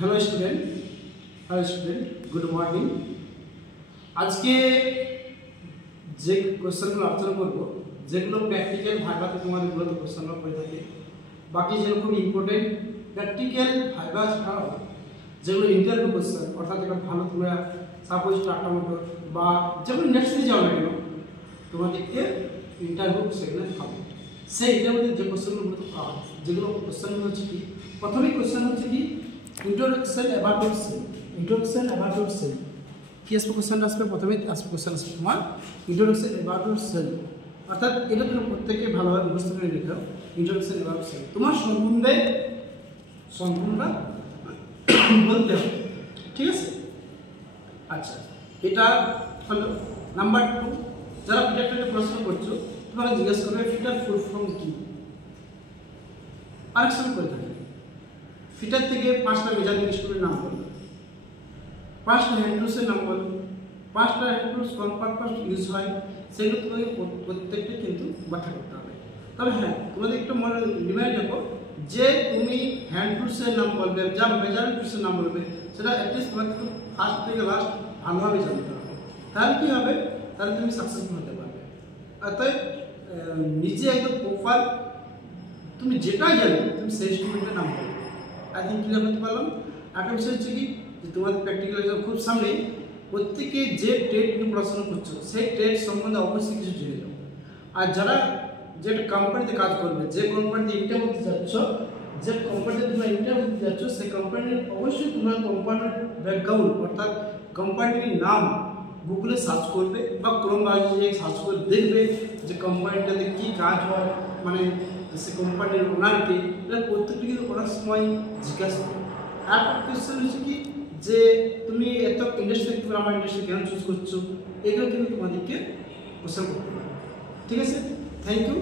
Hello student good morning. आज के যে কোশ্চেনগুলো আলোচনা করব যেগুলো প্র্যাকটিক্যাল ভাইভাতে তোমাদের মূলত কোশ্চেনগুলো পড়ে থাকে, বাকি যেগুলো খুব ইম্পর্টেন্ট প্র্যাকটিক্যাল ভাইভা ছাড়াও যেগুলো ইন্টারভিউ কোশ্চেন, অর্থাৎ যেটা ভালো তোমরা সাপোজ টাটা মোটর বা যেগুলো ইন্ডাস্ট্রিতে যাও না কেন তোমাদেরকে ইন্টারভিউ সেগুলো হবে। সেই ইন্টারভিউতে যে কোশ্চেনগুলো মূলত পাওয়া যেগুলো কোশ্চেনগুলো হচ্ছে কি, প্রথমেই কোশ্চেন হচ্ছে কি इंट्रोडक्शन अबाउट सेल কি আসবে কোশ্চেনটা আসবে, প্রথমে আসবে কোশ্চেন আসবে তোমার इंट्रोडक्शन अबाउट सेल, অর্থাৎ এটা তুমি প্রত্যেককে ভালোভাবে মুখস্থ করে নিতে হবে। इंट्रोडक्शन अबाउट सेल তোমার সম্বন্ধে সম্পূর্ণ বলতে হবে, ঠিক আছে। আচ্ছা, এটা হলো নাম্বার 2। যারা ফিটারটাকে প্রশ্ন করছো তোমরা জিজ্ঞেস করবে ফিটার ফুল ফর্ম কি, আরেকশন করে থাকে ফিটার থেকে 5টা মেজারিং ইনস্ট্রুমেন্টের নাম বলো, 5টা হ্যান্ড টুলসের নাম বলো, 5টা হ্যান্ড টুলস কোন পারপাস ইউজ হয় সেগুলো তোমাকে প্রত্যেকটা কিন্তু ব্যাখ্যা করতে হবে। তবে হ্যাঁ, তোমাদের একটু মনে রিমাইন্ড রাখো যে তুমি হ্যান্ড টুলসের নাম বলবে, যা মেজারিং টুলসের নাম বলবে সেটা অ্যাটলিস্ট তোমাকে ফার্স্ট থেকে লাস্ট ভালোভাবে জানতে হবে। তাহলে কী হবে, তাহলে তুমি সাকসেসফুল হতে পারবে। অর্থাৎ নিজে একদম প্রপার তুমি যেটাই জানো তুমি সেই স্টুডেন্টের নাম বলবে। আই থিঙ্ক ক্লিয়ার করতে পারলাম। একটা বিষয় হচ্ছে কি যে তোমাদের প্র্যাকটিক্যাল এক্সাম খুব সামনে, প্রত্যেকে যে ট্রেড নিয়ে পড়াশোনা করছো সেই ট্রেড সম্বন্ধে অবশ্যই কিছু জেনে যাও। আর যারা যে কোম্পানিতে কাজ করবে, যে কোম্পানিতে ইন্টারভিউ দিতে যাচ্ছ, যে কোম্পানিতে তোমরা ইন্টারভিউ দিতে যাচ্ছ সেই কোম্পানির অবশ্যই তোমরা কোম্পানির ব্যাকগ্রাউন্ড অর্থাৎ কোম্পানির নাম গুগলে সার্চ করবে বা ক্রোম ব্রাউজারে সার্চ করে দেখবে যে কোম্পানিটাতে কী কাজ হয়, মানে সে কোম্পানির ওনারকে, এটা প্রত্যেকটি কিন্তু অনেক সময় জিজ্ঞাসা করে। আর কোয়েশ্চেন হচ্ছে কি যে তুমি এত ইন্ডাস্ট্রি থেকে আমার ইন্ডাস্ট্রি কেন চুজ করছো, এগুলো কিন্তু তোমাদেরকে কোয়েশ্চেন করতে পারে। ঠিক আছে, থ্যাংক ইউ।